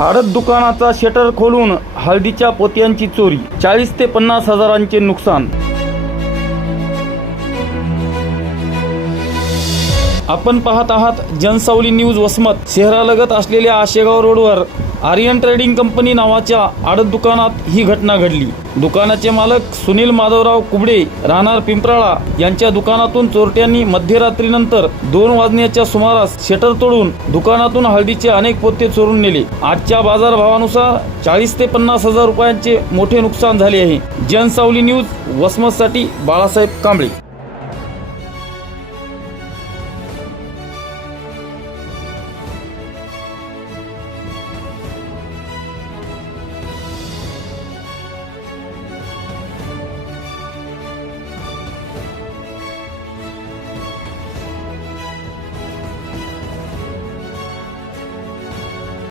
आडत दुकानाचा शटर खोलून हळदीच्या पोत्यांची चोरी, 40 ते 50 हजारांचे नुकसान। आपण पाहत आहात जनसावली न्यूज वसमत। शहरालगत असलेल्या आशेगाव रोडवर आर्यन ट्रेडिंग कंपनी नावाच्या आडत दुकानात ही घटना घडली। दुकानाचे मालक सुनील माधवराव कुबडे राहणार पिंपराळा यांच्या दुकानातून चोरट्यांनी मध्यरात्रीनंतर 2 वाजण्याच्या सुमारास शटर तोडून दुकानातून हळदीचे अनेक पोते चोरून नेले। आजच्या बाजारभावानुसार 40 ते 50 हजार रुपयांचे मोठे नुकसान झाले आहे। जनसावली न्यूज वसमतसाठी बाळासाहेब कांबळे।